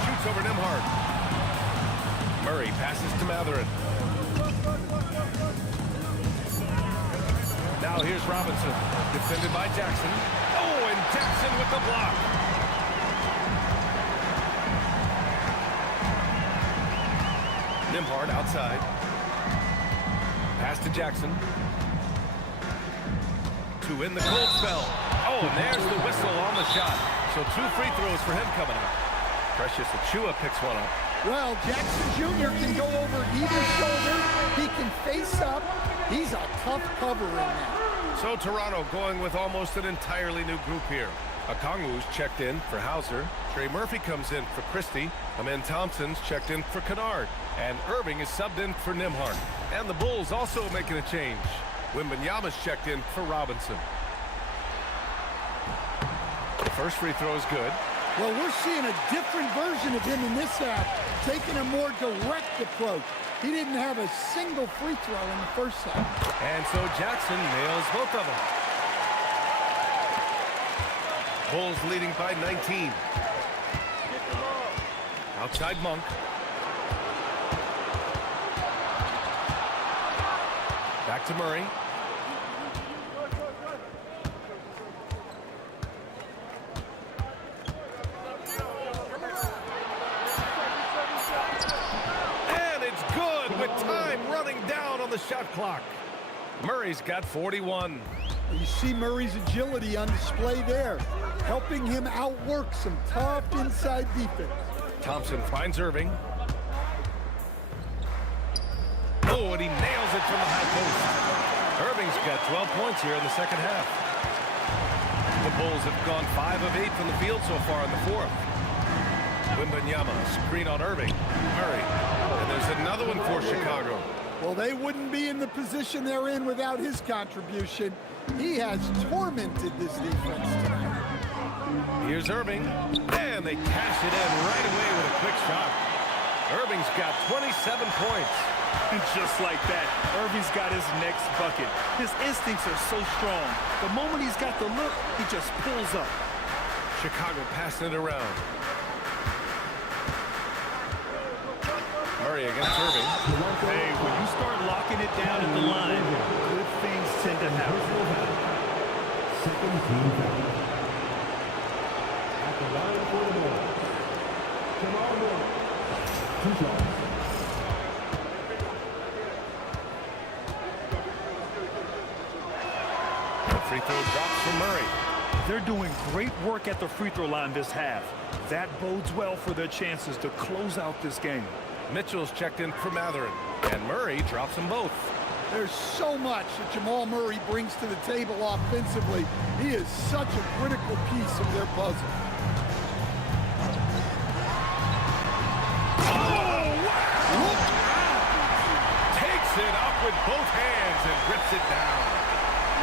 Shoots over Nembhard. Murray passes to Mathurin. Now here's Robinson, defended by Jackson. Oh, and Jackson with the block. Nembhard outside. Pass to Jackson. To win the cold spell. Oh, Oh, and there's the whistle on the shot. So 2 free throws for him coming up. Precious Achiuwa picks one up. Well, Jackson Jr. can go over either shoulder. He can face up. He's a tough cover in that. So Toronto going with almost an entirely new group here. Okongwu's checked in for Hauser. Trey Murphy comes in for Christie. Amen Thompson's checked in for Kennard. And Irving is subbed in for Nimhart. And the Bulls also making a change. Wembanyama's checked in for Robinson. The first free throw is good. Well, we're seeing a different version of him in this half, taking a more direct approach. He didn't have a single free throw in the first half. And so Jackson nails both of them. Bulls leading by 19. Outside Monk. Back to Murray. And it's good with time running down on the shot clock. Murray's got 41. You see Murray's agility on display there, helping him outwork some tough inside defense. Thompson finds Irving. Oh, and he nails it from the high post. Irving's got 12 points here in the second half. The Bulls have gone 5 of 8 from the field so far in the fourth. Wembanyama, screen on Irving. Murray. And there's another one for Chicago. Well, they wouldn't be in the position they're in without his contribution. He has tormented this defense tonight. Here's Irving. And they cash it in right away with a quick shot. Irving's got 27 points. And just like that, Irving's got his next bucket. His instincts are so strong. The moment he's got the look, he just pulls up. Chicago passing it around. Murray against Irving. Hey, when you start locking it down at the line, good things tend to happen. Second team foul. At the line for the ball. Jamal Murray. 2 shots. Free throw drops from Murray. They're doing great work at the free throw line this half. That bodes well for their chances to close out this game. Mitchell's checked in for Matherin. And Murray drops them both. There's so much that Jamal Murray brings to the table offensively. He is such a critical piece of their puzzle. Oh, wow! Takes it up with both hands and rips it down.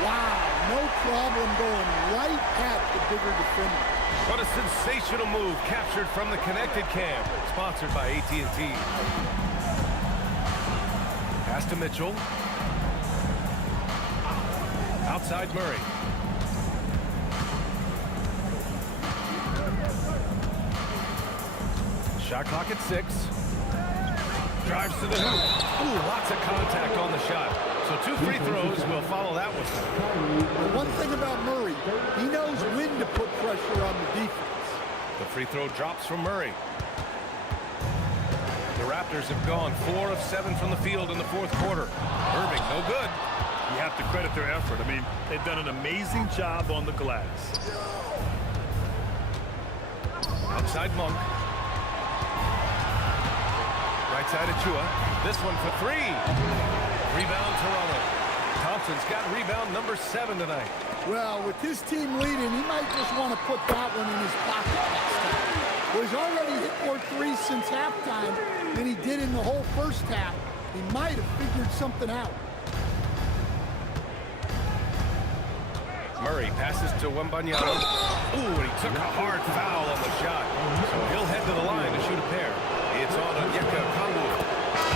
Wow, no problem going right at the bigger defender. What a sensational move captured from the connected cam. Sponsored by AT&T. Pass to Mitchell. Outside Murray. Shot clock at 6. Drives to the hoop. Ooh, lots of contact on the shot. So 2 free throws will follow that one. The one thing about Murray, he knows when to put pressure on the defense. The free throw drops from Murray. The Raptors have gone 4 of 7 from the field in the fourth quarter. Irving, no good. You have to credit their effort. I mean, they've done an amazing job on the glass. Outside Monk. Right side Achiuwa. This one for 3. Rebound Toronto. Thompson's got rebound number 7 tonight. Well, with his team leading, he might just want to put that one in his pocket next time. Well, he's already hit more 3s since halftime than he did in the whole first half. He might have figured something out. Murray passes to Wembanyama. Ooh, and he took a hard foul on the shot. So he'll head to the line to shoot a pair. It's on Onyeka Okongwu.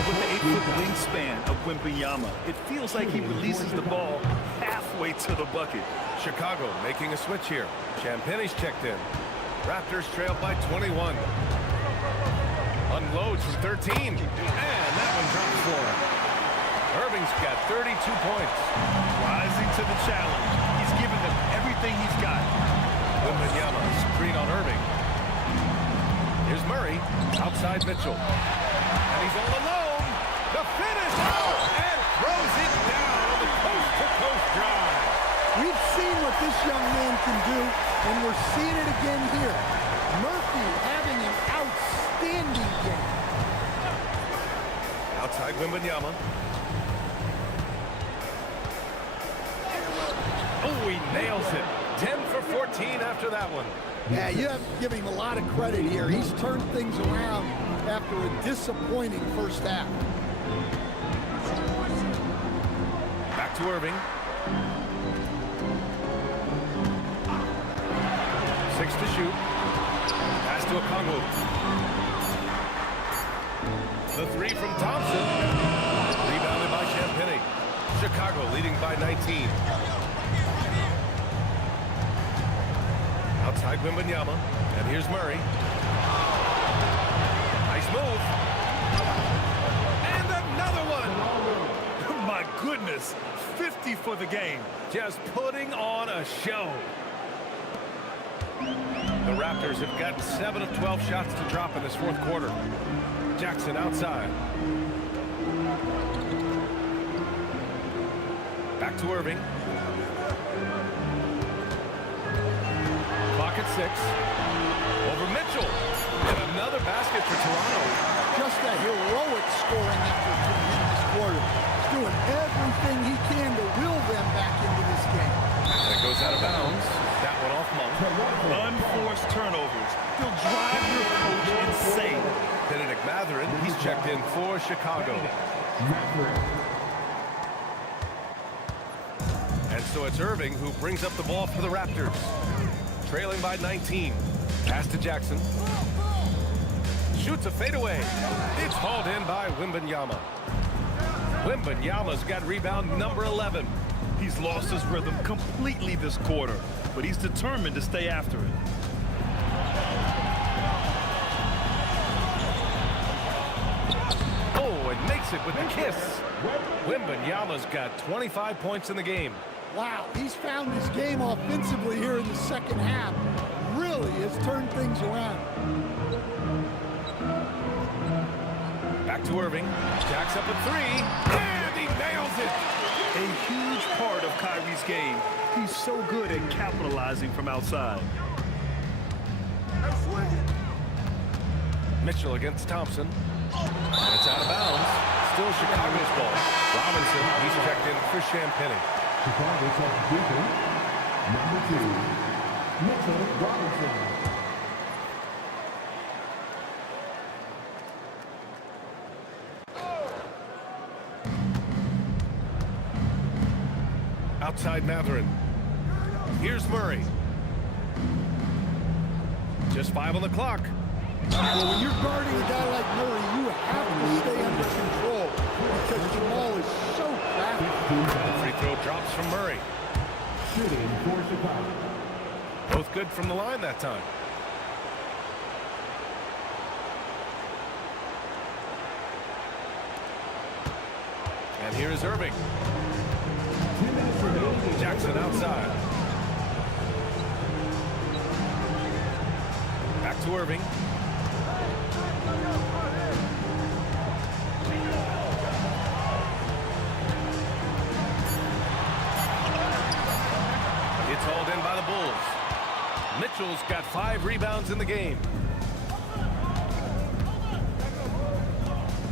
With the 8-foot wingspan of Wembanyama, it feels like he releases the ball halfway to the bucket. Chicago making a switch here. Champagne's checked in. Raptors trail by 21. Unloads from 13. And that one drops for him. Irving's got 32 points. Rising to the challenge. He's given them everything he's got. Wembanyama, screen on Irving. Here's Murray, outside Mitchell. And he's all alone. The finish, and throws it down on the coast-to-coast drive. We've seen what this young man can do, and we're seeing it again here. Murphy having an outstanding game. Outside Wembanyama. Oh, he nails it. 10 for 14 after that one. Yeah, you have to give him a lot of credit here. He's turned things around after a disappointing first half. Back to Irving. 6 to shoot. Pass to Okongwu. The 3 from Thompson. Rebounded by Champagnie. Chicago leading by 19. Outside Wembanyama. And here's Murray. Nice move. And another one. My goodness, 50 for the game. Just putting on a show. The Raptors have gotten 7 of 12 shots to drop in this fourth quarter. Jackson outside. Back to Irving. Clock at 6. Over Mitchell. And another basket for Toronto. Just a heroic scoring effort from him this quarter. He's doing everything he can to will them back into this game. And it goes out of bounds. That one off Monk. Unforced turnovers. They'll drive your coach insane. Benedict Mathurin, he's checked in for Chicago. And so it's Irving who brings up the ball for the Raptors. Trailing by 19. Pass to Jackson. Shoots a fadeaway. It's hauled in by Wembanyama. Wembanyama's got rebound number 11. He's lost his rhythm completely this quarter, but he's determined to stay after it. Oh, and makes it with the kiss. Wembanyama's got 25 points in the game. Wow, he's found his game offensively here in the second half. Really has turned things around. Back to Irving. Jacks up a 3. And he nails it. A huge part of Kyrie's game. He's so good at capitalizing from outside. Mitchell against Thompson. And it's out of bounds. Still Chicago's ball. Robinson, he's checked in for Champagnie. Chicago substitution, number 2, Mitchell Robinson. Outside Mathurin. Here's Murray. Just 5 on the clock. Well, when you're guarding a guy like Murray, you have to stay under control because Jamal is so crafty. Free throw drops from Murray. Shooting for Chicago. Both good from the line that time. And here is Irving. Jackson outside. Back to Irving. It's hauled in by the Bulls. Mitchell's got 5 rebounds in the game.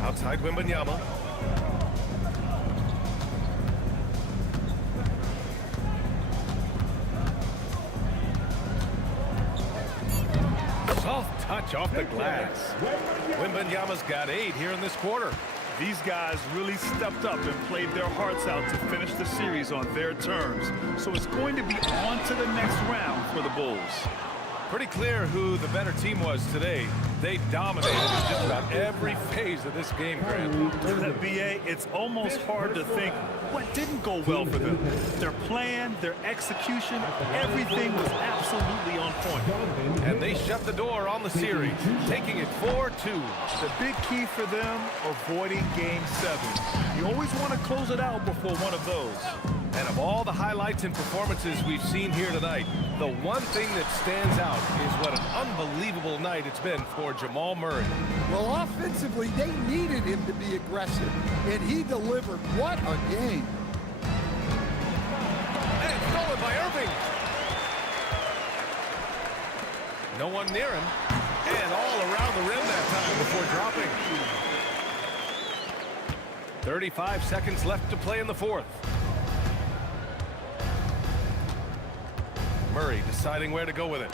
Outside Wembanyama. Soft touch off the glass. Wembanyama's got 8 here in this quarter. These guys really stepped up and played their hearts out to finish the series on their terms. So it's going to be on to the next round for the Bulls. Pretty clear who the better team was today. They dominated in just about every phase of this game, Grant. B.A., it's almost hard to think what didn't go well for them. Their plan, their execution, everything was absolutely on point. And they shut the door on the series, taking it 4-2. The big key for them, avoiding Game 7. You always want to close it out before one of those. And of all the highlights and performances we've seen here tonight, the one thing that stands out is what an unbelievable night it's been for Jamal Murray. Well, offensively, they needed him to be aggressive, and he delivered. What a game. And stolen stolen by Irving. No one near him. And all around the rim that time before dropping. 35 seconds left to play in the fourth. Murray deciding where to go with it.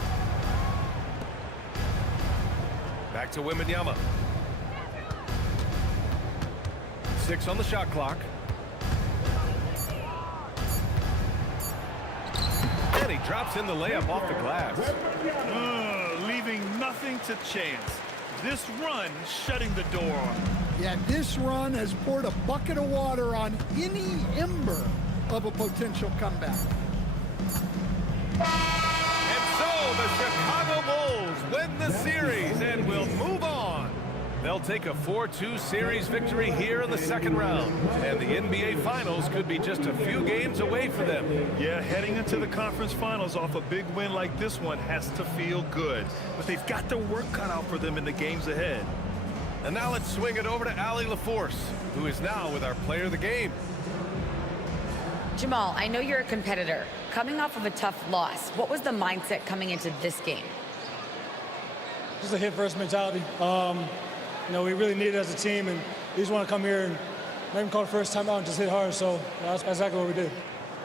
Back to Wembanyama. 6 on the shot clock. And he drops in the layup off the glass. Leaving nothing to chance. This run shutting the door on him. Yeah, this run has poured a bucket of water on any ember of a potential comeback. And so the Chicago Bulls win the series and will move on. They'll take a 4-2 series victory here in the second round. And the NBA Finals could be just a few games away for them. Yeah, heading into the conference finals off a big win like this one has to feel good. But they've got their work cut out for them in the games ahead. And now let's swing it over to Allie LaForce, who is now with our player of the game. Jamal, I know you're a competitor. Coming off of a tough loss, what was the mindset coming into this game? Just a hit-first mentality. You know, we really need it as a team, and we just want to come here and not even call the first time out and just hit hard. So that's exactly what we did.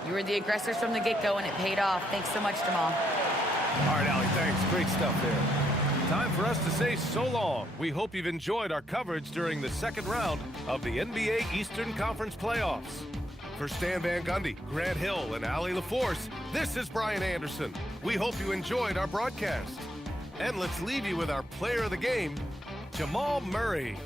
You were the aggressors from the get-go, and it paid off. Thanks so much, Jamal. All right, Allie, thanks. Great stuff there. Time for us to say so long. We hope you've enjoyed our coverage during the second round of the NBA Eastern Conference playoffs. For Stan Van Gundy, Grant Hill, and Allie LaForce, this is Brian Anderson. We hope you enjoyed our broadcast. And let's leave you with our player of the game, Jamal Murray.